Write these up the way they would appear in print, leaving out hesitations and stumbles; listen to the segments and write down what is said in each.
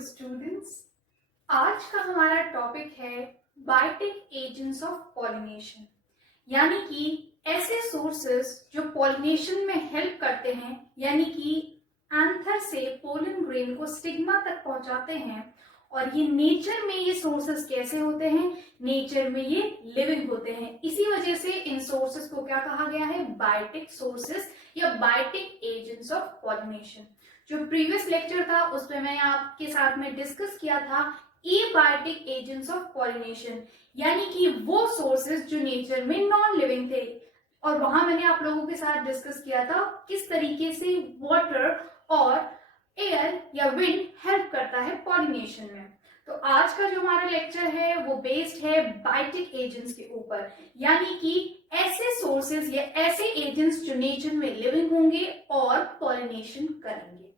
Students, आज का हमारा टॉपिक है बायोटिक एजेंट्स ऑफ पॉलिनेशन, यानी कि ऐसे सोर्सेस जो पॉलिनेशन में हेल्प करते हैं, यानी कि एंथर से पोलन ग्रेन को स्टिग्मा तक पहुंचाते हैं। और ये नेचर में ये सोर्सेस कैसे होते हैं? नेचर में ये लिविंग होते हैं। इसी वजह से इन सोर्सेस को क्या कहा गया है? बायोटिक सोर्सेस या बायोटिक एजेंट्स ऑफ पॉलिनेशन। जो प्रीवियस लेक्चर था उसमें मैं आपके साथ में डिस्कस किया था एबायोटिक एजेंट्स ऑफ पॉलिनेशन, यानी कि वो सोर्सेस जो नेचर में नॉन लिविंग थे। और वहां मैंने आप लोगों के साथ डिस्कस किया था किस तरीके से वाटर और एयर या विंड हेल्प करता है पॉलिनेशन में। तो आज का जो हमारा लेक्चर है वो बेस्ड है बायोटिक एजेंट्स के ऊपर, यानी कि ऐसे सोर्सेस या ऐसे एजेंट्स जो नेचर में लिविंग होंगे और पॉलिनेशन करेंगे।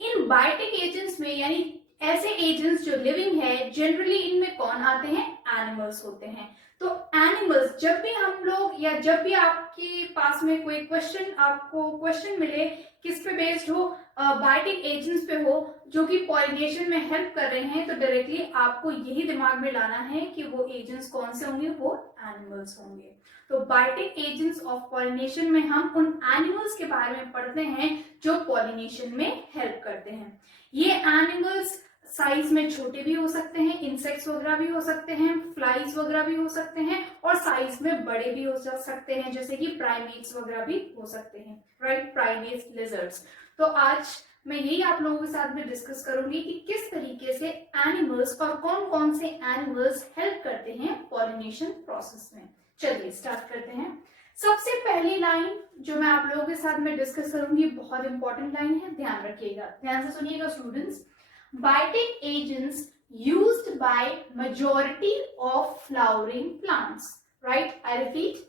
इन बायोटिक एजेंट्स में, यानी ऐसे एजेंट्स जो लिविंग है, जनरली इनमें कौन आते हैं? एनिमल्स होते हैं। तो एनिमल्स, जब भी हम लोग या जब भी आपके पास में कोई क्वेश्चन मिले किस पे बेस्ड हो, बायोटिक एजेंट्स पे हो जो कि पॉलिनेशन में हेल्प कर रहे हैं, तो डायरेक्टली आपको यही दिमाग में लाना है कि वो एजेंट्स कौन से होंगे? वो एनिमल्स होंगे। तो बायोटिक एजेंट्स ऑफ पॉलिनेशन में हम उन एनिमल्स के बारे में पढ़ते हैं जो पॉलिनेशन में हेल्प करते हैं। ये एनिमल्स साइज में छोटे भी हो सकते हैं, इंसेक्ट्स वगैरह भी हो सकते हैं, फ्लाइज वगैरह भी हो सकते हैं, और साइज में बड़े भी हो सकते हैं, जैसे कि प्राइमेट्स वगैरह भी हो सकते हैं, राइट? Primates, lizards. तो आज मैं यही आप लोगों के साथ में डिस्कस करूंगी कि किस तरीके से एनिमल्स और कौन कौन से एनिमल्स हेल्प करते हैं पॉलिनेशन प्रोसेस में। चलिए स्टार्ट करते हैं। सबसे पहली लाइन जो मैं आप लोगों के साथ में डिस्कस करूंगी बहुत इंपॉर्टेंट लाइन है, ध्यान रखिएगा, ध्यान से सुनिएगा students. Biotic agents used by majority of flowering plants, right? I repeat,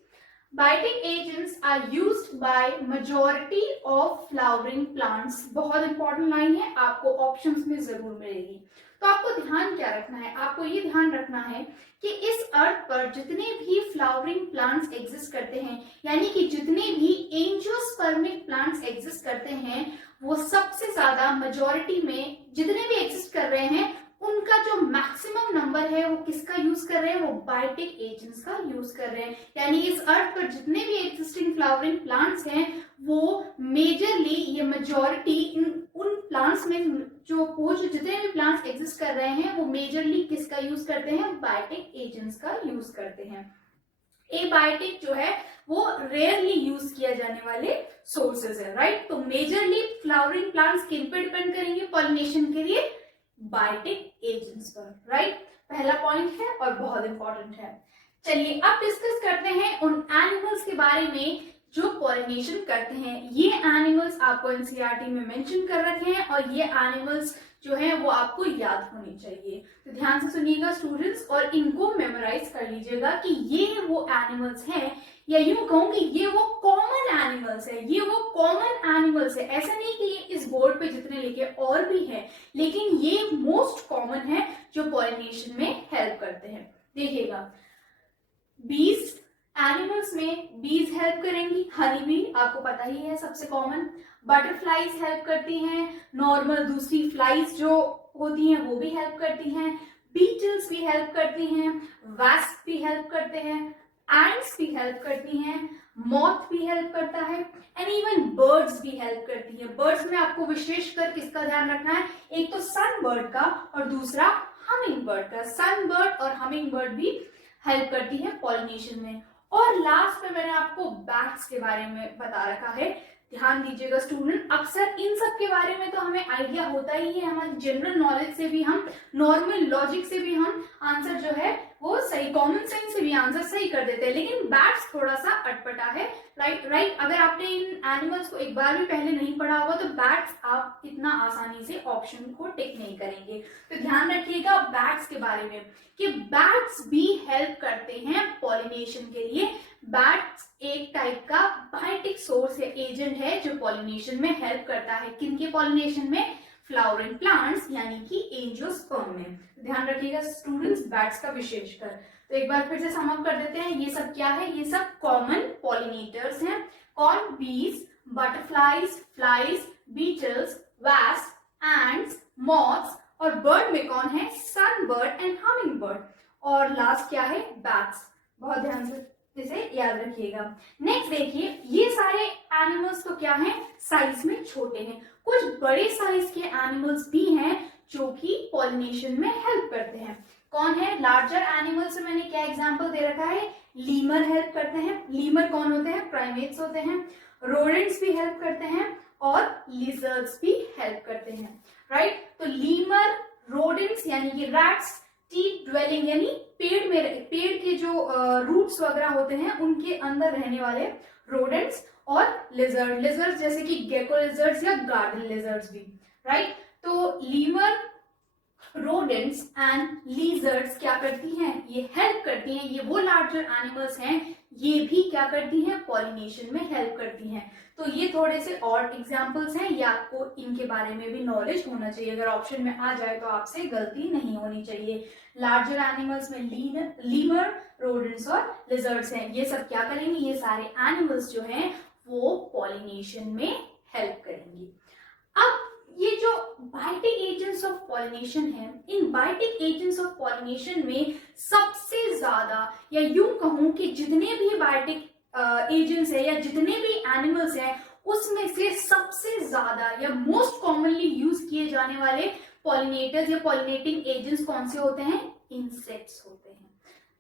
biotic agents are used by majority of flowering plants। बहुत इंपॉर्टेंट लाइन है, आपको ऑप्शंस में जरूर मिलेगी। तो आपको ध्यान क्या रखना है? आपको ये ध्यान रखना है कि इस अर्थ पर जितने भी फ्लावरिंग प्लांट्स एग्जिस्ट करते हैं, यानी कि जितने भी एंजियोस्पर्मिक प्लांट्स एग्जिस्ट करते हैं, वो सबसे ज्यादा मेजॉरिटी में जितने भी एग्जिस्ट कर रहे हैं उनका जो मैक्सिमम नंबर है वो किसका यूज कर रहे हैं? वो बायोटिक एजेंट्स का यूज कर रहे हैं। यानी इस अर्थ पर जितने भी एग्जिस्टिंग फ्लावरिंग प्लांट्स हैं वो मेजरली, ये मेजॉरिटी उन प्लांट्स में जो जितने भी प्लांट्स एग्जिस्ट कर रहे हैं वो मेजरली किसका यूज करते हैं? बायोटिक एजेंट्स का यूज करते हैं। एबायोटिक जो है वो रेयरली यूज किया जाने वाले सोर्सेज है, राइट? तो मेजरली फ्लावरिंग प्लांट्स किन पर डिपेंड करेंगे पॉलिनेशन के लिए? बायोटिक एजेंट्स पर, राइट? पहला पॉइंट है और बहुत इंपॉर्टेंट है। चलिए अब डिस्कस करते हैं उन एनिमल्स के बारे में जो पॉलिनेशन करते हैं। ये एनिमल्स आपको एनसीईआरटी में मेंशन कर रखे हैं और ये एनिमल्स जो है वो आपको याद होनी चाहिए। तो ध्यान से सुनिएगा स्टूडेंट्स और इनको मेमोराइज कर लीजिएगा कि ये वो एनिमल्स हैं, या यूं कहूं कि ये वो कॉमन एनिमल्स है। ये वो कॉमन एनिमल्स है, ऐसा नहीं कि ये इस बोर्ड पे जितने लिखे और भी है, लेकिन ये मोस्ट कॉमन है जो पॉलिनेशन में हेल्प करते हैं। देखिएगा, बीज, एनिमल्स में बीज हेल्प करेंगी, हनी बी आपको पता ही है सबसे कॉमन। बटरफ्लाईज हेल्प करती हैं, नॉर्मल दूसरी फ्लाइज जो होती हैं वो भी हेल्प करती हैं, बीटल्स भी हेल्प करती हैं, वैस्प भी हेल्प करते हैं, एंड्स भी हेल्प करती हैं, मॉथ भी हेल्प करता है, एंड इवन बर्ड्स भी हेल्प करती हैं। बर्ड्स में आपको विशेषकर किसका ध्यान रखना है? एक तो सन बर्ड का और दूसरा हमिंग बर्ड का। सन बर्ड और हमिंग बर्ड भी हेल्प करती है पॉलिनेशन में। और लास्ट में मैंने आपको बैट्स के बारे में बता रखा है। ध्यान दीजिएगा स्टूडेंट, अक्सर इन सब के बारे में तो हमें आइडिया होता ही है, हमारे जनरल नॉलेज से भी, हम नॉर्मल लॉजिक से भी हम आंसर जो है वो सही, कॉमन सेंस से भी आंसर सही कर देते हैं। लेकिन बैट्स थोड़ा सा अटपटा है, राइट? अगर आपने इन एनिमल्स को एक बार भी पहले नहीं पढ़ा होगा तो बैट्स आप इतना आसानी से ऑप्शन को टिक नहीं करेंगे। तो ध्यान रखिएगा बैट्स के बारे में कि बैट्स भी हेल्प करते हैं पॉलिनेशन के लिए। बैट्स एक टाइप का बायोटिक सोर्स या एजेंट है जो पॉलिनेशन में हेल्प करता है। किनके पॉलिनेशन में? फ्लावरिंग प्लांट्स यानी कि एंजियोस्पर्म में। ध्यान रखिएगा स्टूडेंट्स बैट्स का विशेषकर। तो एक बार फिर से सम अप कर देते हैं, ये सब क्या है? ये सब कॉमन पॉलिनेटर्स हैं। कौन? Bees, butterflies, flies, beetles, wasp, ants, moths और बर्ड में कौन है, sun bird and humming bird, और लास्ट क्या है, बैट्स। बहुत ध्यान से इसे याद रखिएगा। नेक्स्ट देखिए, ये सारे एनिमल्स तो क्या हैं, साइज में छोटे हैं। कुछ बड़े साइज के एनिमल्स भी हैं जो कि पॉलिनेशन में हेल्प करते हैं। कौन है, लार्जर एनिमल्स से मैंने क्या एग्जांपल दे रखा है, लीमर हेल्प करते हैं। लीमर कौन होते हैं, प्राइमेट्स होते हैं। रोडेंट्स भी हेल्प करते हैं और लिजर्ड्स भी हेल्प करते हैं, राइट। तो लीमर, रोडेंट्स यानी कि रैट्स, टीथ ड्वेलिंग यानी पेड़ के जो रूट्स वगैरह होते हैं उनके अंदर रहने वाले रोडेंट्स, और लिजर्ड जैसे कि गेको लिजर्ड्स या गार्डन लिजर्ड्स भी, राइट। तो लीमर, रोडेंट्स एंड लीजर्ड्स क्या करती हैं, ये हेल्प करती हैं। ये वो लार्जर एनिमल्स हैं, ये भी क्या करती हैं, पॉलिनेशन में हेल्प करती हैं। तो ये थोड़े से और एग्जांपल्स हैं, ये आपको इनके बारे में भी नॉलेज होना चाहिए। अगर ऑप्शन में आ जाए तो आपसे गलती नहीं होनी चाहिए। लार्जर एनिमल्स में लीमर, रोडेंट्स और लिजर्ड्स हैं। ये सब क्या करेंगे, ये सारे एनिमल्स जो हैं वो पॉलिनेशन में हेल्प करेंगे। अब ये जो बायोटिक एजेंट्स ऑफ पॉलिनेशन है, इन बायोटिक एजेंट्स ऑफ पॉलिनेशन में सबसे ज्यादा, या यूं कहूं कि जितने भी बायोटिक एजेंट्स है या जितने भी एनिमल्स हैं उसमें से सबसे ज्यादा या मोस्ट कॉमनली यूज किए जाने वाले पॉलिनेटर्स या पॉलिनेटिंग एजेंट्स कौन से होते हैं, इंसेक्ट्स होते हैं।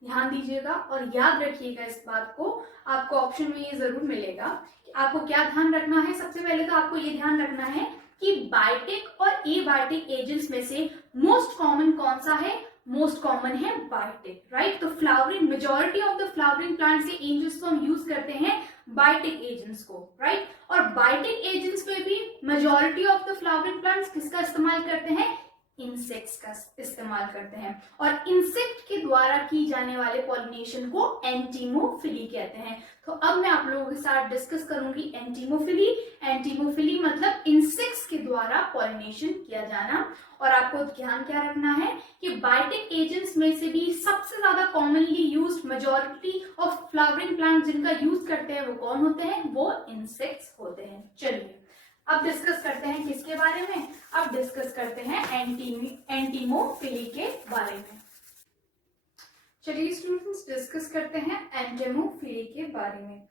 ध्यान दीजिएगा और याद रखिएगा इस बात को, आपको ऑप्शन में ये जरूर मिलेगा कि आपको क्या ध्यान रखना है। सबसे पहले तो आपको ये ध्यान रखना है कि बायोटिक और एबायोटिक एजेंट्स में से मोस्ट कॉमन कौन सा है, मोस्ट कॉमन है बायोटिक, राइट। तो flowering, majority of the flowering plants के एजेंट्स को हम यूज करते हैं बायोटिक एजेंट्स को, राइट। और बायोटिक एजेंट्स में भी majority of the flowering plants किसका इस्तेमाल करते हैं, इंसेक्ट्स का इस्तेमाल करते हैं। और इंसेक्ट के द्वारा की जाने वाले पॉलिनेशन को एंटीमोफिली कहते हैं। तो अब मैं आप लोगों के साथ डिस्कस करूंगी एंटीमोफिली। एंटीमोफिली मतलब इंसेक्ट्स के द्वारा पॉलिनेशन किया जाना। और आपको ध्यान क्या रखना है कि बायोटिक एजेंट्स में से भी सबसे ज्यादा commonly used majority of flowering plant जिनका यूज करते हैं वो कौन होते हैं, वो इंसेक्ट्स होते हैं। चलिए अब डिस्कस करते हैं किसके बारे में, अब डिस्कस करते हैं एंटीमोफिली के बारे में। चलिए स्टूडेंट्स डिस्कस करते हैं एंटीमोफिली के बारे में।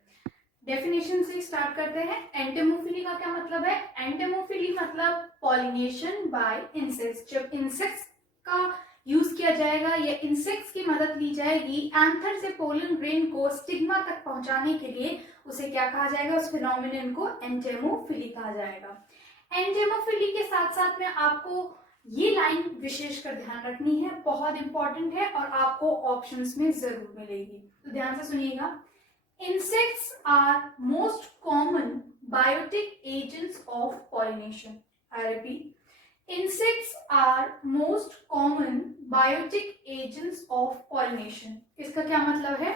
डेफिनेशन से स्टार्ट करते हैं। एंटीमोफिली का क्या मतलब है, एंटीमोफिली मतलब पॉलिनेशन बाय इंसेक्ट्स। जब इंसेक्ट्स का यूज किया जाएगा या इंसेक्ट्स की मदद ली जाएगी एंथर से पोलन ग्रेन को स्टिग्मा तक पहुंचाने के लिए, उसे क्या कहा जाएगा, उस फिनोमिनन को एंटीमोफिली कहा जाएगा। एंटीमोफिली के साथ साथ में आपको ये लाइन विशेष कर ध्यान रखनी है, बहुत इंपॉर्टेंट है और आपको ऑप्शंस में जरूर मिलेगी, तो ध्यान से सुनिएगा। Insects are most common biotic agents of pollination. I repeat, insects are most common biotic agents of pollination। इसका क्या मतलब है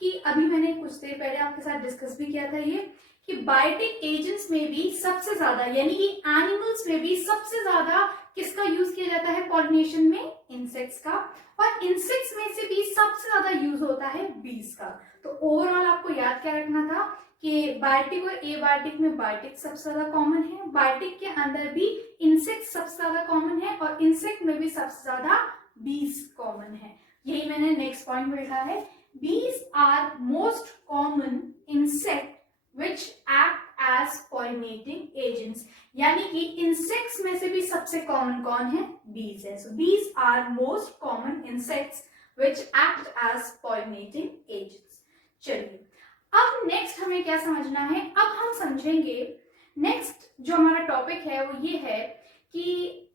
कि अभी मैंने कुछ देर पहले आपके साथ डिस्कस भी किया था ये कि बायोटिक एजेंट्स में भी सबसे ज्यादा यानी कि एनिमल्स में भी सबसे ज्यादा किसका यूज किया जाता है पॉलिनेशन में, इंसेक्ट्स का। और इंसेक्ट्स में से भी सबसे ज्यादा यूज होता है बीज का। तो ओवरऑल आपको याद क्या रखना था कि बायोटिक और एबायोटिक में बायोटिक सबसे ज्यादा कॉमन है, बायोटिक के अंदर भी इंसेक्ट सबसे ज्यादा कॉमन है और इंसेक्ट में भी सबसे ज्यादा बीज कॉमन है। यही मैंने नेक्स्ट पॉइंट में लिखा है, bees are most common insect which act as pollinating agents. यानी कि इंसेक्ट्स में से भी सबसे कॉमन कौन है, बीज है। So bees are most common insects which act as pollinating agents. चलिए अब नेक्स्ट हमें क्या समझना है, अब हम समझेंगे नेक्स्ट जो हमारा टॉपिक है वो ये है कि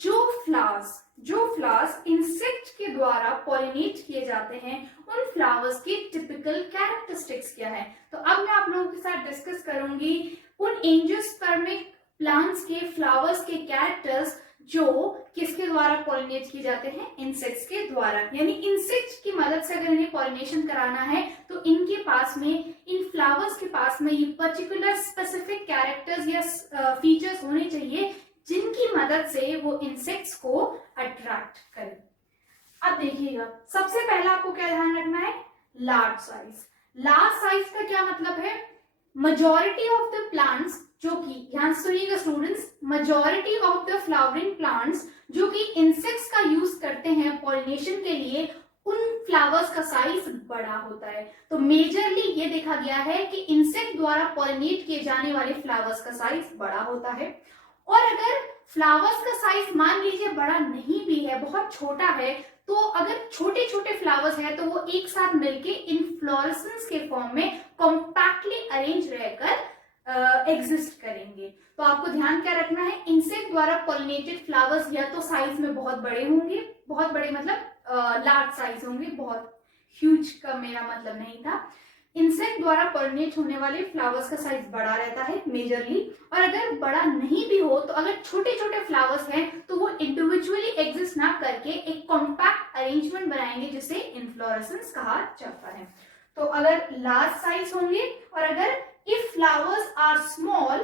जो फ्लावर्स इंसेक्ट के द्वारा पॉलिनेट किए जाते हैं उन फ्लावर्स के टिपिकल कैरेक्टरिस्टिक्स क्या है। तो अब मैं आप लोगों के साथ डिस्कस करूंगी उन एंजियोस्पर्मिक प्लांट्स के फ्लावर्स के कैरेक्टर्स जो किसके द्वारा पॉलिनेट किए जाते हैं, इंसेक्ट्स के द्वारा। यानी इंसेक्ट्स की मदद से अगर इन्हें पॉलिनेशन कराना है तो इनके पास में, इन फ्लावर्स के पास में ये पर्टिकुलर स्पेसिफिक कैरेक्टर्स या फीचर्स होने चाहिए जिनकी मदद से वो इंसेक्ट्स को अट्रैक्ट करें। अब देखिएगा सबसे पहला आपको क्या ध्यान रखना है, लार्ज साइज। लार्ज साइज का क्या मतलब है, मेजॉरिटी ऑफ द प्लांट्स जो कि, ध्यान सुनिएगा students, majority of the flowering plants जो कि इंसेक्ट्स का यूज करते हैं पॉलिनेशन के लिए, उन फ्लावर्स का साइज बड़ा होता है। तो मेजरली ये देखा गया है कि इंसेक्ट द्वारा पॉलिनेट किए जाने वाले फ्लावर्स का साइज बड़ा होता है। और अगर फ्लावर्स का साइज मान लीजिए बड़ा नहीं भी है, बहुत छोटा है, तो अगर छोटे छोटे फ्लावर्स हैं तो वो एक साथ मिलके इन्फ्लोरेसेंस के फॉर्म में कॉम्पैक्टली अरेंज रहकर एग्जिस्ट करेंगे। तो आपको ध्यान क्या रखना है, इंसेक्ट द्वारा पॉलिनेटेड फ्लावर्स या तो साइज में बहुत बड़े होंगे, बहुत बड़े मतलब लार्ज साइज होंगे, बहुत ह्यूज का मेरा मतलब नहीं था। इंसेक्ट द्वारा पॉलिनेट होने वाले फ्लावर्स का साइज बड़ा रहता है मेजरली, और अगर बड़ा नहीं भी हो तो अगर छोटे छोटे फ्लावर्स हैं तो वो इंडिविजुअली एग्जिस्ट ना करके एक कॉम्पैक्ट अरेंजमेंट बनाएंगे जिसे इन्फ्लोरेसेंस कहा जाता है। तो अगर लार्ज साइज होंगे, और अगर if flowers are small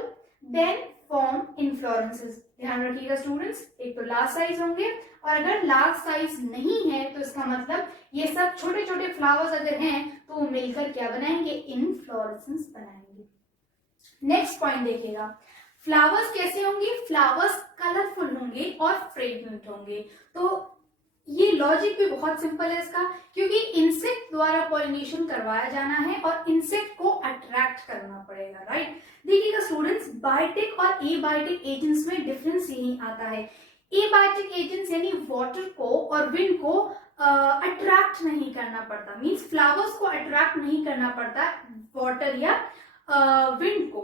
then form inflorescence. ध्यान रखिएगा स्टूडेंट्स, एक तो लार्ज साइज होंगे, और अगर लार्ज साइज नहीं है तो इसका मतलब ये सब छोटे छोटे फ्लावर्स अगर हैं तो वो मिलकर क्या बनाएंगे, इन्फ्लोरेसेंस बनाएंगे। नेक्स्ट पॉइंट देखिएगा, फ्लावर्स कैसे होंगे, फ्लावर्स कलरफुल होंगे और फ्रेग्रेंट होंगे। तो ये लॉजिक भी बहुत सिंपल है इसका, क्योंकि इंसेक्ट द्वारा पॉलिनेशन करवाया जाना है और इंसेक्ट को अट्रैक्ट करना पड़ेगा, राइट। देखिएगा स्टूडेंट्स, बायोटिक और एबायोटिक एजेंट्स में डिफरेंस यही आता है। एबायोटिक एजेंट्स यानी वाटर को और विंड को अट्रैक्ट नहीं करना पड़ता, मींस फ्लावर्स को अट्रैक्ट नहीं करना पड़ता वाटर या विंड को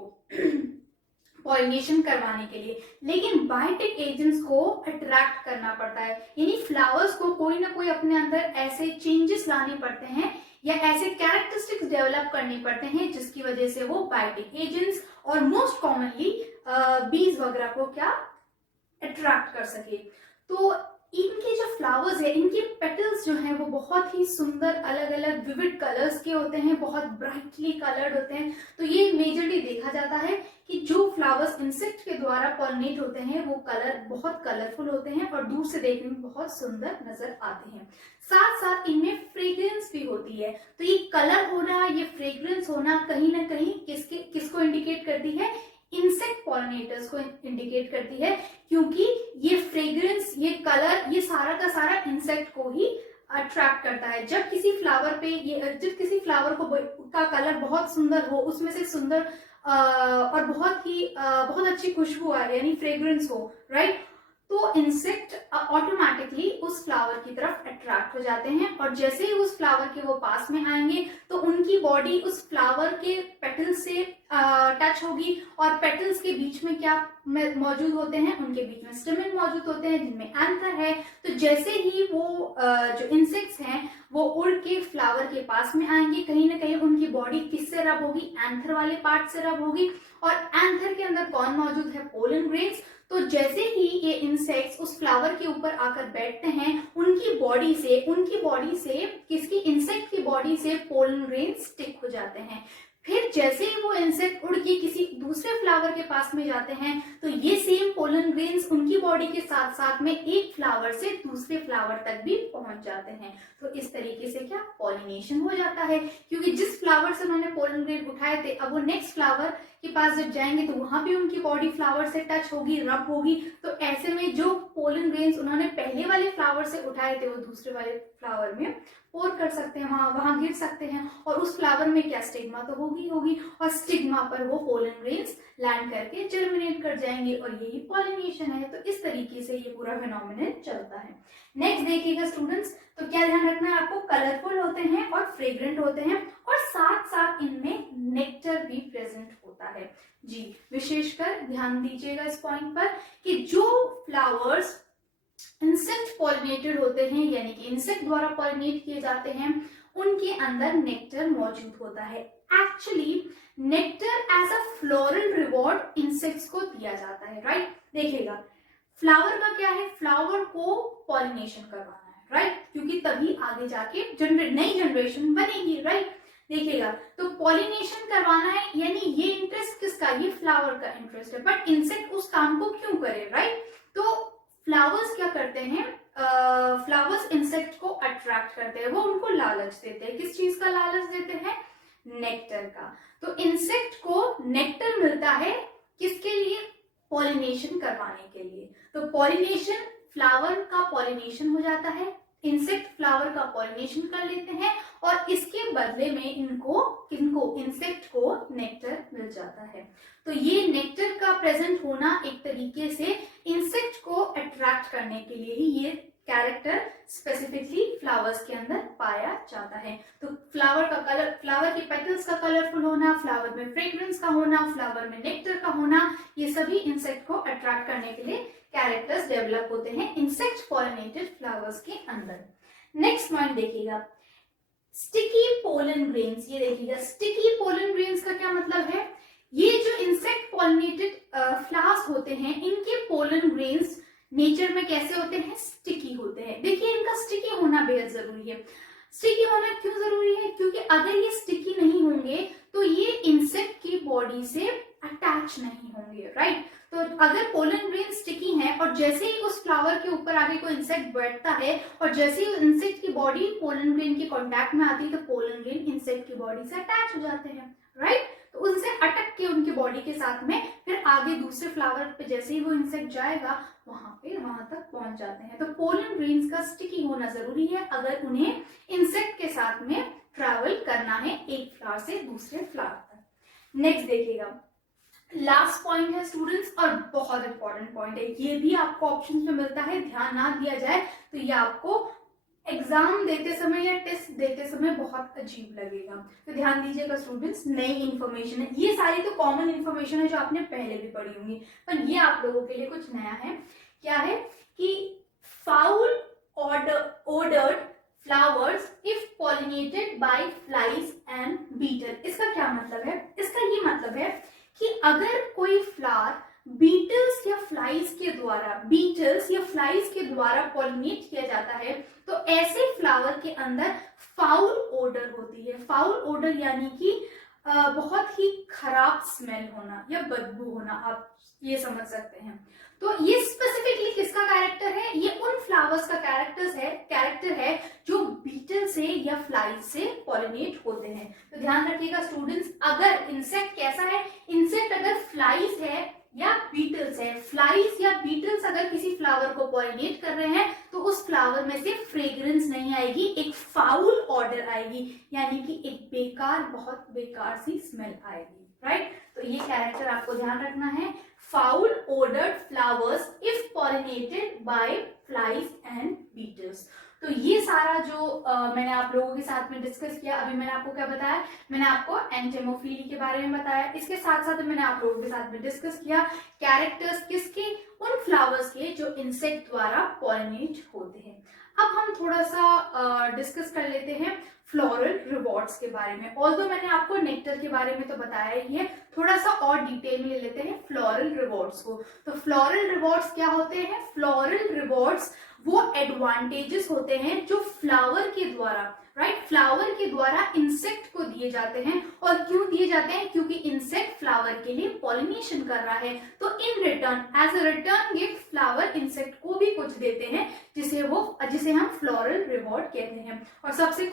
पॉलिनेशन करवाने के लिए, लेकिन बायोटिक एजेंट्स को अट्रैक्ट करना पड़ता है, यानी फ्लावर्स को कोई ना कोई अपने अंदर ऐसे चेंजेस लाने पड़ते हैं या ऐसे कैरेक्टरिस्टिक्स डेवलप करने पड़ते हैं जिसकी वजह से वो बायोटिक एजेंट्स और मोस्ट कॉमनली बीज वगैरह को क्या अट्रैक्ट कर सके। तो इनके जो फ्लावर्स है, इनके पेटल्स जो हैं वो बहुत ही सुंदर अलग अलग विविड कलर्स के होते हैं, बहुत ब्राइटली कलर्ड होते हैं। तो ये मेजरली देखा जाता है कि जो फ्लावर्स इंसेक्ट के द्वारा पॉलिनेट होते हैं वो कलर बहुत कलरफुल होते हैं और दूर से देखने में बहुत सुंदर नजर आते हैं। साथ साथ इनमें फ्रेग्रेंस भी होती है। तो ये कलर होना, ये फ्रेग्रेंस होना कहीं ना कहीं किसको इंडिकेट करती है, इंसेक्ट पॉलिनेटर्स को इंडिकेट करती है, क्योंकि ये फ्रेग्रेंस, ये कलर, ये सारा का सारा इंसेक्ट को ही अट्रैक्ट करता है। जब किसी फ्लावर पे जब किसी फ्लावर को का कलर बहुत सुंदर हो, उसमें से सुंदर और बहुत अच्छी खुशबू आए यानी फ्रेग्रेंस हो, राइट, तो इंसेक्ट ऑटोमेटिकली उस फ्लावर की तरफ अट्रैक्ट हो जाते हैं, और जैसे ही उस फ्लावर के वो पास में आएंगे तो उनकी बॉडी उस फ्लावर के पेटल्स से टच होगी, और पेटल्स के बीच में क्या मौजूद होते हैं, उनके बीच में स्टेमन मौजूद होते हैं जिनमें एंथर है। तो जैसे ही वो जो इंसेक्ट्स हैं वो उड़ के फ्लावर के पास में आएंगे, कहीं ना कहीं उनकी बॉडी किससे रब होगी, एंथर वाले पार्ट से रब होगी, और एंथर के अंदर कौन मौजूद है, पोलन ग्रेन्स। तो जैसे ही ये इंसेक्ट्स उस फ्लावर के ऊपर आकर बैठते हैं, उनकी बॉडी से किसकी, इंसेक्ट की बॉडी से पोलन ग्रेन्स स्टिक हो जाते हैं। फिर जैसे ही वो इंसेक्ट उड़ के किसी दूसरे फ्लावर के पास में जाते हैं तो ये सेम पोलन ग्रेन्स उनकी बॉडी के साथ साथ में एक फ्लावर से दूसरे फ्लावर तक भी पहुंच जाते हैं। तो इस तरीके से क्या पॉलिनेशन हो जाता है, क्योंकि जिस फ्लावर से उन्होंने पोलन ग्रेन उठाए थे अब वो नेक्स्ट फ्लावर के पास जब जाएंगे तो वहां भी उनकी बॉडी फ्लावर से टच होगी, रब होगी। तो ऐसे में जो पोलन ग्रेन्स उन्होंने पहले वाले फ्लावर से उठाए थे वो दूसरे वाले फ्लावर में पोर कर सकते हैं, वहां गिर सकते हैं, और उस फ्लावर में क्या स्टिग्मा तो होगी, और स्टिग्मा पर वो पोलन ग्रेन्स लैंड करके जर्मिनेट कर जाएंगे, और यही पॉलिनेशन है। तो इस तरीके से ये पूरा फिनोमिनन चलता है। नेक्स्ट देखिएगा स्टूडेंट्स, तो क्या ध्यान रखना है आपको, कलरफुल होते हैं और फ्रेग्रेंट होते हैं, और साथ साथ इनमें नेक्टर भी प्रेजेंट होता है। जी, विशेषकर ध्यान दीजिएगा इस पॉइंट पर कि जो फ्लावर्स इंसेक्ट पॉलिनेटेड होते हैं यानी कि इंसेक्ट द्वारा पॉलिनेट किए जाते हैं उनके अंदर नेक्टर मौजूद होता है। Actually nectar as a floral reward insects को दिया जाता है, राइट। देखिएगा फ्लावर का क्या है, फ्लावर को पॉलिनेशन करवाना है, राइट, क्योंकि तभी आगे जाके नई जनरेशन बनेगी, राइट। देखिएगा तो पॉलिनेशन करवाना है, यानी ये इंटरेस्ट किसका, ये फ्लावर का इंटरेस्ट है, बट इंसेक्ट उस काम को क्यों करे, राइट। तो फ्लावर्स क्या करते हैं, फ्लावर्स इंसेक्ट को अट्रैक्ट करते हैं, वो उनको लालच देते हैं। किस चीज का लालच देते हैं, नेक्टर का। तो इंसेक्ट को नेक्टर मिलता है किसके लिए, पॉलिनेशन करवाने के लिए। तो पॉलिनेशन फ्लावर का पॉलिनेशन हो जाता है, इंसेक्ट फ्लावर का पॉलिनेशन कर लेते हैं और इसके बदले में किनको इंसेक्ट को नेक्टर मिल जाता है। तो ये नेक्टर का प्रेजेंट होना एक तरीके से इंसेक्ट को अट्रैक्ट करने के लिए ही ये कैरेक्टर स्पेसिफिकली फ्लावर्स के अंदर पाया जाता है। तो फ्लावर का कलर, फ्लावर के पेटल्स का कलरफुल होना, फ्लावर में फ्रेग्रेंस का होना, फ्लावर में नेक्टर का होना, ये सभी इंसेक्ट को अट्रैक्ट करने के लिए कैरेक्टर्स डेवलप होते हैं इंसेक्ट पॉलिनेटेड फ्लावर्स के अंदर। नेक्स्ट पॉइंट देखिएगा, स्टिकी पोलन ग्रेन्स। ये देखिएगा, स्टिकी पोलन ग्रेन्स का क्या मतलब है? ये जो इंसेक्ट पॉलिनेटेड फ्लावर्स होते हैं, इनके पोलन ग्रेन्स नेचर में कैसे होते हैं? स्टिकी होते हैं। देखिए, इनका स्टिकी होना बेहद जरूरी है। स्टिकी होना क्यों जरूरी है? क्योंकि अगर ये स्टिकी नहीं होंगे तो ये इंसेक्ट की बॉडी से अटैच नहीं होंगे, राइट? तो अगर पोलन ग्रेन स्टिकी है और जैसे ही उस फ्लावर के ऊपर आगे कोई इंसेक्ट बैठता है और जैसे ही इंसेक्ट की बॉडी पोलन ग्रेन के कांटेक्ट में आती है तो पोलन ग्रेन इंसेक्ट की बॉडी से अटैच हो जाते हैं, राइट? तो उनसे अटक के उनकी बॉडी के साथ में फिर आगे दूसरे फ्लावर पे जैसे ही वो इंसेक्ट जाएगा वहां तक पहुंच जाते हैं। तो पोलन ग्रेन्स का स्टिकी होना जरूरी है अगर उन्हें इंसेक्ट के साथ में ट्रैवल करना है एक फ्लावर से दूसरे फ्लावर तक। नेक्स्ट देखिएगा, लास्ट पॉइंट है स्टूडेंट्स और बहुत इंपॉर्टेंट पॉइंट है, ये भी आपको ऑप्शन में मिलता है, ध्यान ना दिया जाए तो ये आपको एग्जाम देते समय या टेस्ट देते समय बहुत अजीब लगेगा। तो ध्यान दीजिएगा स्टूडेंट्स, नई इंफॉर्मेशन है, ये सारी तो कॉमन इंफॉर्मेशन है जो आपने पहले भी पढ़ी होंगी, पर ये आप लोगों के लिए कुछ नया है। क्या है कि foul odoured flowers if pollinated by flies and beetle. इसका क्या मतलब है? इसका ये मतलब है कि अगर कोई फ्लावर बीटल्स या फ्लाइज के द्वारा पॉलिनेट किया जाता है तो ऐसे फ्लावर के अंदर फाउल ओडर होती है। फाउल ओडर यानी कि बहुत ही खराब स्मेल होना या बदबू होना, आप ये समझ सकते हैं। तो ये स्पेसिफिकली किसका कैरेक्टर है? ये उन फ्लावर्स का कैरेक्टर है जो बीटल से या फ्लाइज से पॉलिनेट होते हैं। तो ध्यान रखिएगा स्टूडेंट्स, अगर इंसेक्ट कैसा है, इंसेक्ट अगर फ्लाइज है या बीटल्स है, फ्लाइज या बीटल्स अगर किसी फ्लावर को पॉलिनेट कर रहे हैं तो उस फ्लावर में से फ्रेग्रेंस नहीं आएगी, एक फाउल ऑर्डर आएगी, यानी कि एक बेकार, बहुत बेकार सी स्मेल आएगी, राइट? तो ये कैरेक्टर आपको ध्यान रखना है, foul odoured flowers if pollinated by flies and beetles. तो ये सारा जो मैंने आप लोगों के साथ में डिस्कस किया, अभी मैंने आपको क्या बताया? मैंने आपको एंटेमोफिली के बारे में बताया, इसके साथ साथ मैंने आप लोगों के साथ में डिस्कस किया कैरेक्टर्स किसके? उन फ्लावर्स के जो इंसेक्ट द्वारा पॉलिनेट होते हैं। अब हम थोड़ा सा डिस्कस कर लेते हैं फ्लोरल रिवॉर्ड्स के बारे में। ऑल्दो मैंने आपको नेक्टर के बारे में तो बताया ही है, थोड़ा सा और डिटेल में ले लेते हैं फ्लोरल रिवॉर्ड्स को। तो फ्लोरल रिवॉर्ड्स क्या होते हैं? फ्लोरल रिवॉर्ड्स वो एडवांटेजेस होते हैं जो फ्लावर के द्वारा, राइट, फ्लावर के द्वारा इंसेक्ट को दिए जाते हैं। और क्यों दिए जाते हैं? क्योंकि इंसेक्ट फ्लावर के लिए पॉलिनेशन कर रहा है, तो in return, as a return gift, flower insect को भी कुछ देते हैं जिसे हम फ्लोरल रिवॉर्ड कहते हैं। और सबसे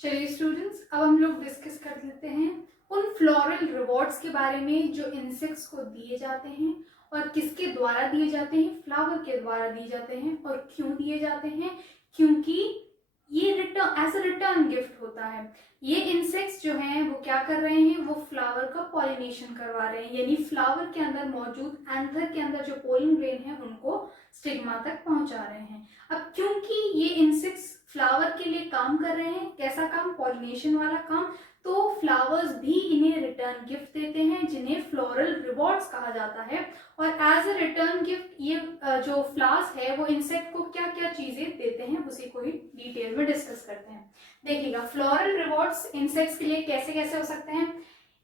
चलिए स्टूडेंट्स, अब हम लोग डिस्कस कर लेते हैं उन फ्लोरल रिवॉर्ड्स के बारे में जो इंसेक्ट्स को दिए जाते हैं और किसके द्वारा दिए जाते हैं? फ्लावर के द्वारा दिए जाते हैं। और क्यों दिए जाते हैं? क्योंकि ये return, as a return gift होता है। ये इंसेक्ट्स जो हैं वो क्या कर रहे हैं? वो फ्लावर का पॉलिनेशन करवा रहे हैं, यानी फ्लावर के अंदर मौजूद एंथर के अंदर जो पोलन ग्रेन है उनको स्टिग्मा तक पहुंचा रहे हैं। अब क्योंकि ये इंसेक्ट्स फ्लावर के लिए काम कर रहे हैं, कैसा काम? पॉलिनेशन वाला काम, तो फ्लावर्स भी इन्हें रिटर्न गिफ्ट देते हैं जिन्हें फ्लोरल रिवॉर्ड्स कहा जाता है। और एज अ रिटर्न गिफ्ट ये जो फ्लावर्स है वो इंसेक्ट को क्या क्या चीजें देते हैं उसी को ही डिटेल में डिस्कस करते हैं। देखिएगा, फ्लोरल रिवॉर्ड्स इंसेक्ट्स के लिए कैसे कैसे हो सकते हैं?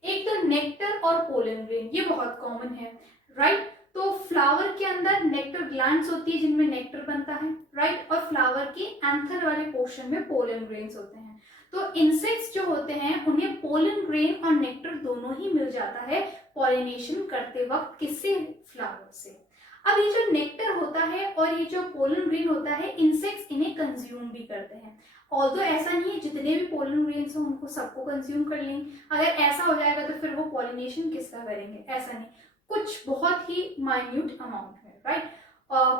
एक तो नेक्टर और पोलन ग्रेन, ये बहुत कॉमन है, राइट? तो फ्लावर के अंदर नेक्टर ग्लैंड्स होती है जिनमें नेक्टर बनता है, राइट? और फ्लावर के एंथर वाले पोर्शन में पोलन ग्रेन्स होते हैं। तो इंसेक्ट्स जो होते हैं उन्हें पोलन ग्रेन और नेक्टर दोनों ही मिल जाता है पॉलिनेशन करते वक्त। किससे? फ्लावर से। अब ये जो नेक्टर होता है और ये जो पोलन ग्रेन होता है, इंसेक्ट्स इन्हें कंज्यूम भी करते हैं। ऑल्दो ऐसा नहीं है जितने भी पोलन ग्रेन्स हो उनको सबको कंज्यूम कर लेंगे, अगर ऐसा हो जाएगा तो फिर वो पॉलिनेशन किसका करेंगे? ऐसा नहीं, कुछ बहुत ही माइन्यूट अमाउंट में, राइट?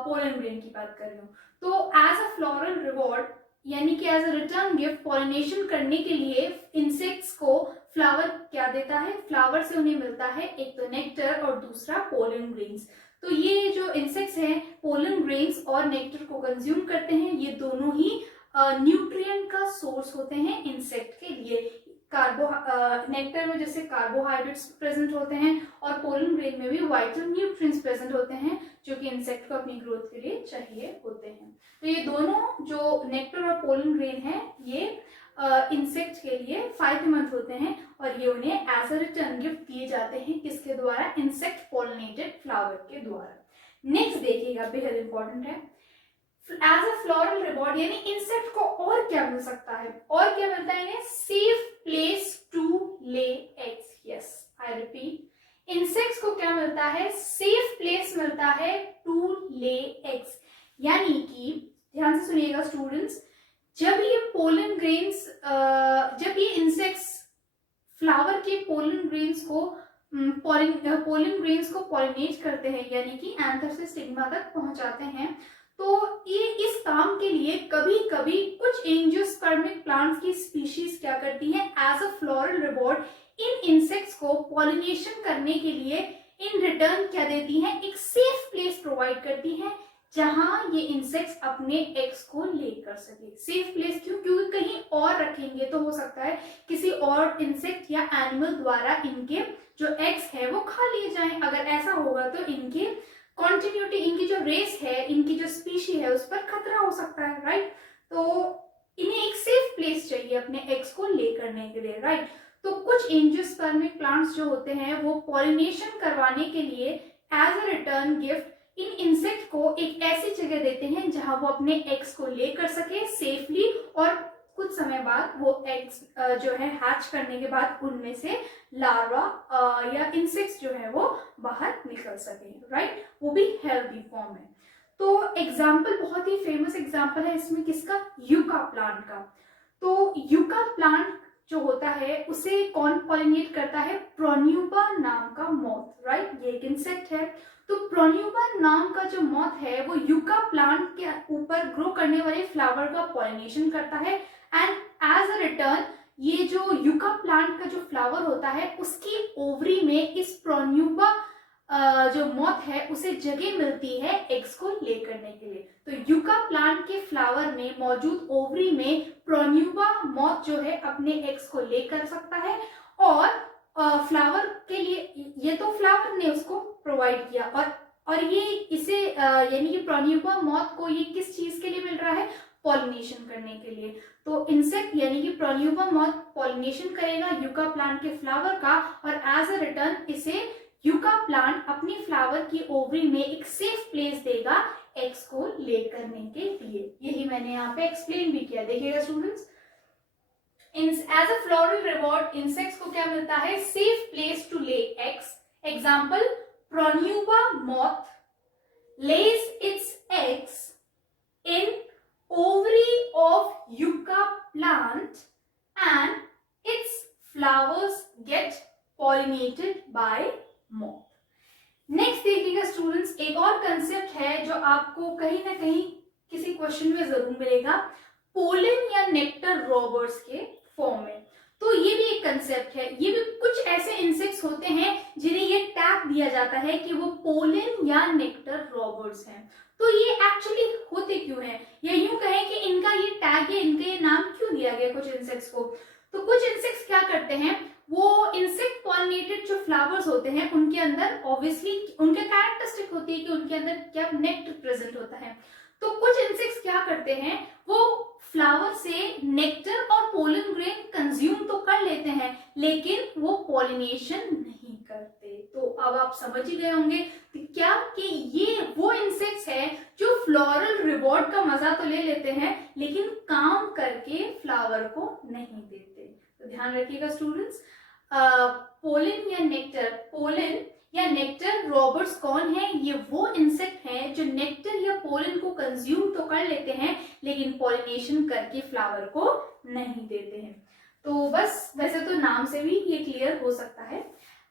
पोलन ग्रेन की बात कर रही हूँ। तो एज अ फ्लोरल रिवॉर्ड यानी कि as a return gift pollination करने के लिए इंसेक्ट्स को फ्लावर क्या देता है, फ्लावर से उन्हें मिलता है एक तो नेक्टर और दूसरा पोलन ग्रेन्स। तो ये जो इंसेक्ट्स हैं पोलन ग्रेन्स और नेक्टर को कंज्यूम करते हैं, ये दोनों ही न्यूट्रिएंट का सोर्स होते हैं इंसेक्ट के लिए। नेक्टर में जैसे कार्बोहाइड्रेट्स प्रेजेंट होते हैं और पोलन ग्रेन में भी वाइटल न्यूट्रिएंट्स प्रेजेंट होते हैं जो कि इंसेक्ट को अपनी ग्रोथ के लिए चाहिए होते हैं। तो ये दोनों जो नेक्टर और पोलन ग्रेन है ये इंसेक्ट के लिए फायदेमंद होते हैं और ये उन्हें एज अ रिटर्न गिफ्ट दिए जाते हैं किसके द्वारा, इंसेक्ट पॉलिनेटेड फ्लावर के द्वारा। नेक्स्ट देखिएगा, बेहद इंपॉर्टेंट है, एज अ फ्लोरल रिवॉर्ड यानी इंसेक्ट को और क्या मिल सकता है, और क्या मिलता है इन्हें, safe place to lay eggs. Yes, I repeat, insects को क्या मिलता है, सेफ प्लेस मिलता है टू ले एग्स। यानी कि ध्यान से सुनिएगा स्टूडेंट्स, जब ये पोलन ग्रेन्स जब ये इंसेक्ट्स फ्लावर के पोलन ग्रेन्स को पॉलिनेट करते हैं यानी कि एंथर से स्टिग्मा तक पहुंचाते हैं, तो ये इस काम के लिए कभी कभी कुछ एंजियोस्पर्मिक प्लांट्स की स्पीशीज क्या करती हैं, एज अ फ्लोरल रिवॉर्ड इन इंसेक्ट्स को पॉलिनेशन करने के लिए इन रिटर्न क्या देती हैं, एक सेफ प्लेस प्रोवाइड करती हैं जहां ये इंसेक्ट्स अपने एग्स को ले कर सके। सेफ प्लेस क्यों, क्योंकि कहीं और रखेंगे तो हो सकता है किसी और इंसेक्ट या एनिमल द्वारा इनके जो एग्स है वो खा लिए जाएं। अगर ऐसा होगा तो इनके कॉन्टिन्यूटी, इनकी जो रेस है, इनकी जो स्पीशी है उस पर खतरा हो सकता है, राइट। तो इन्हें एक सेफ प्लेस चाहिए अपने एग्स को ले करने के लिए, राइट। तो कुछ एंजियोस्पर्मिक प्लांट्स जो होते हैं वो पॉलिनेशन करवाने के लिए एज अ रिटर्न गिफ्ट इन इंसेक्ट को एक ऐसी जगह देते हैं जहां वो अपने एग्स को ले कर सके सेफली, और कुछ समय बाद वो एग्स जो है हैच करने के बाद उनमें से लार्वा या इंसेक्ट्स जो है वो बाहर निकल सके, राइट, वो भी हेल्दी फॉर्म में। तो एग्जाम्पल, बहुत ही फेमस एग्जाम्पल है इसमें किसका, यूका प्लांट का। तो यूका प्लांट जो होता है उसे कौन पॉलिनेट करता है, प्रोन्यूबा नाम का मॉथ, राइट, ये एक इंसेक्ट है। तो प्रोन्यूबा नाम का जो मॉथ है वो यूका प्लांट के ऊपर ग्रो करने वाले फ्लावर का पॉलिनेशन करता है एंड एज अ रिटर्न ये जो यूका प्लांट का जो फ्लावर होता है उसकी ओवरी में इस प्रोन्यूबा जो मॉथ है उसे जगह मिलती है एग्स को ले करने के लिए। तो यूका प्लांट के फ्लावर में मौजूद ओवरी में प्रोन्यूबा मॉथ जो है अपने एग्स को ले कर सकता है और फ्लावर के लिए ये तो फ्लावर ने उसको प्रोवाइड किया और ये इसे यानी कि प्रोन्यूबा मॉथ को ये किस चीज के लिए मिल रहा है, पॉलिनेशन करने के लिए। तो इंसेक्ट यानी कि प्रोन्यूबा मॉथ पॉलिनेशन करेगा यूका प्लांट के फ्लावर का और एज अ रिटर्न इसे यूका प्लांट अपनी फ्लावर की ओवरी में एक सेफ प्लेस देगा एग्स को ले करने के लिए। यही मैंने यहाँ पे एक्सप्लेन भी किया, देखिएगा students. As a floral reward insects को क्या मिलता है, safe place to lay eggs. Example, Pronuba moth lays its eggs in ovary of yucca plant and its flowers get pollinated by moth. Next देखिएगा students, एक और concept है जो आपको कहीं ना कहीं किसी क्वेश्चन में जरूर मिलेगा, पोलन या नेक्टर रॉबर्स के फॉर्म में। तो ये भी एक कंसेप्ट है, ये भी कुछ ऐसे इंसेक्ट्स होते हैं जिन्हें ये टैग दिया जाता है कि वो पोलन या नेक्टर रॉबर्स हैं। तो ये एक्चुअली होते क्यों हैं, या यूं कहें कि इनका ये टैग या इनका ये नाम क्यों दिया गया कुछ इंसेक्ट्स को। तो कुछ इंसेक्ट्स क्या करते हैं, वो इंसेक्ट पॉलिनेटेड जो फ्लावर्स होते हैं उनके अंदर ऑब्वियसली उनके कैरेक्टरिस्टिक होती है कि उनके अंदर क्या नेक्टर प्रेजेंट होता है। तो कुछ इंसेक्ट्स क्या करते हैं, वो फ्लावर से नेक्टर और पोलन ग्रेन कंज्यूम तो कर लेते हैं लेकिन वो पॉलिनेशन नहीं करते। तो अब आप समझ ही गए होंगे क्या कि ये वो इंसेक्ट्स हैं जो फ्लोरल रिवॉर्ड का मजा तो ले लेते हैं लेकिन काम करके फ्लावर को नहीं देते। तो ध्यान रखिएगा स्टूडेंट्स, पोलन या नेक्टर रॉबर्स कौन है, ये वो इंसेक्ट हैं जो नेक्टर या पोलन को कंज्यूम तो कर लेते हैं लेकिन पॉलिनेशन करके फ्लावर को नहीं देते हैं। तो बस वैसे तो नाम से भी ये क्लियर हो सकता है,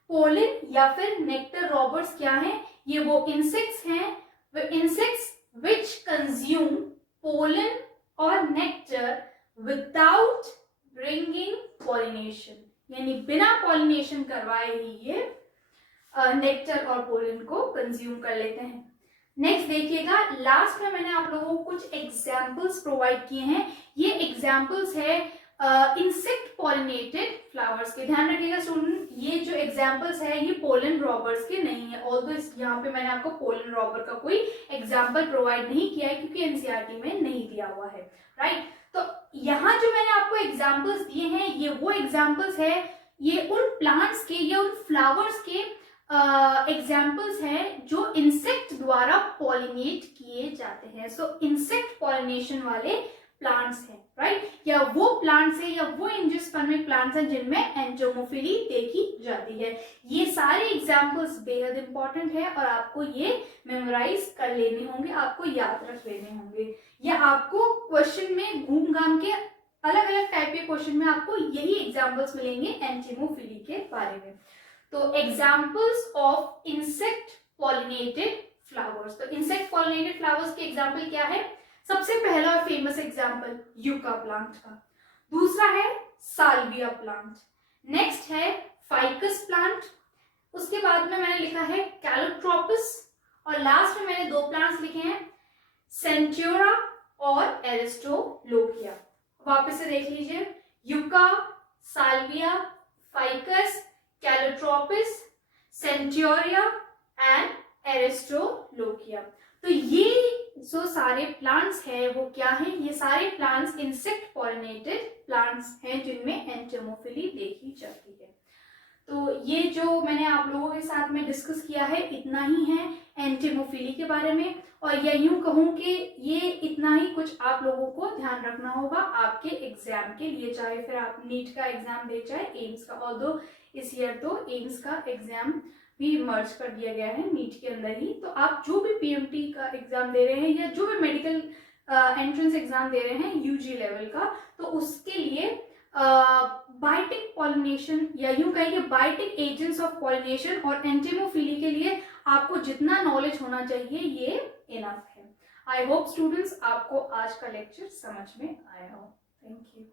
पोलन या फिर नेक्टर रॉबर्स क्या हैं, ये वो इंसेक्ट्स हैं, वो इंसेक्ट्स पोलन और नेक्टर विदाउट ब्रिंगिंग पॉलिनेशन, यानी बिना पॉलिनेशन करवाए ही ये नेक्टर और पोलन को कंज्यूम कर लेते हैं। नेक्स्ट देखिएगा, लास्ट में मैंने आप लोगों को कुछ एग्जाम्पल्स प्रोवाइड किए हैं। ये एग्जाम्पल्स है इंसेक्ट पॉलिनेटेड फ्लावर्स के। ध्यान रखिएगा स्टूडेंट, ये जो एग्जाम्पल्स है ये पोलन रॉबर्स के नहीं है। ऑल्दो यहाँ पे मैंने आपको पोलन रॉबर का कोई एग्जाम्पल प्रोवाइड नहीं किया है क्योंकि एनसीईआरटी में नहीं दिया हुआ है, राइट। तो यहाँ जो मैंने आपको एग्जाम्पल्स दिए हैं ये वो एग्जाम्पल्स है, ये उन प्लांट्स के या उन फ्लावर्स के एग्जाम्पल्स हैं जो इंसेक्ट द्वारा पॉलिनेट किए जाते हैं। सो इंसेक्ट पॉलिनेशन वाले प्लांट्स हैं, राइट, या वो प्लांट्स है या वो एंजियोस्पर्मिक प्लांट्स हैं जिनमें एंटोमोफिली देखी जाती है। ये सारे एग्जाम्पल्स बेहद इंपॉर्टेंट है और आपको ये मेमोराइज कर लेने होंगे, आपको याद रख लेने होंगे, या आपको क्वेश्चन में घूम घाम के अलग अलग टाइप के क्वेश्चन में आपको यही एग्जाम्पल्स मिलेंगे एंटोमोफिली के बारे में। तो examples of insect pollinated flowers, तो इंसेक्ट पॉलिनेटेड फ्लावर्स के एग्जाम्पल क्या है? सबसे पहला और फेमस एग्जाम्पल यूका प्लांट का, दूसरा है साल्विया प्लांट, नेक्स्ट है फाइकस प्लांट, उसके बाद में मैंने लिखा है कैलोट्रोपस, और लास्ट में मैंने दो प्लांट्स लिखे हैं सेंट्योरा और एरिस्टोलोकिया। वापस से देख लीजिए, यूका, साल्विया, फाइकस, कैलोट्रोपस, सेंट्योरिया एंड एरिस्टोलोकिया। तो ये जो सारे प्लांट्स हैं वो क्या हैं? ये सारे प्लांट्स इंसेक्ट पॉलिनेटेड प्लांट्स हैं जिनमें एंटोमोफिली देखी जाती है। तो ये जो मैंने आप लोगों के साथ में डिस्कस किया है इतना ही है एंटोमोफिली के बारे में, और या यूं कहूं कि ये इतना ही कुछ आप लोगों को ध्यान रखना होगा आपके एग्जाम के लिए, चाहे फिर आप नीट का एग्जाम दे चाहे एम्स का। ऑल्दो इस ईयर तो एम्स का एग्जाम भी मर्ज कर दिया गया है नीट के अंदर ही, तो आप जो भी पीएमटी का एग्जाम दे रहे हैं या जो भी मेडिकल एंट्रेंस एग्जाम दे रहे हैं यूजी लेवल का, तो उसके लिए बायोटिक पॉलिनेशन या यूं कहेंगे बायोटिक एजेंट्स ऑफ पॉलिनेशन और एंटोमोफिली के लिए आपको जितना नॉलेज होना चाहिए ये इनफ है। आई होप स्टूडेंट्स आपको आज का लेक्चर समझ में आया हो। Thank you.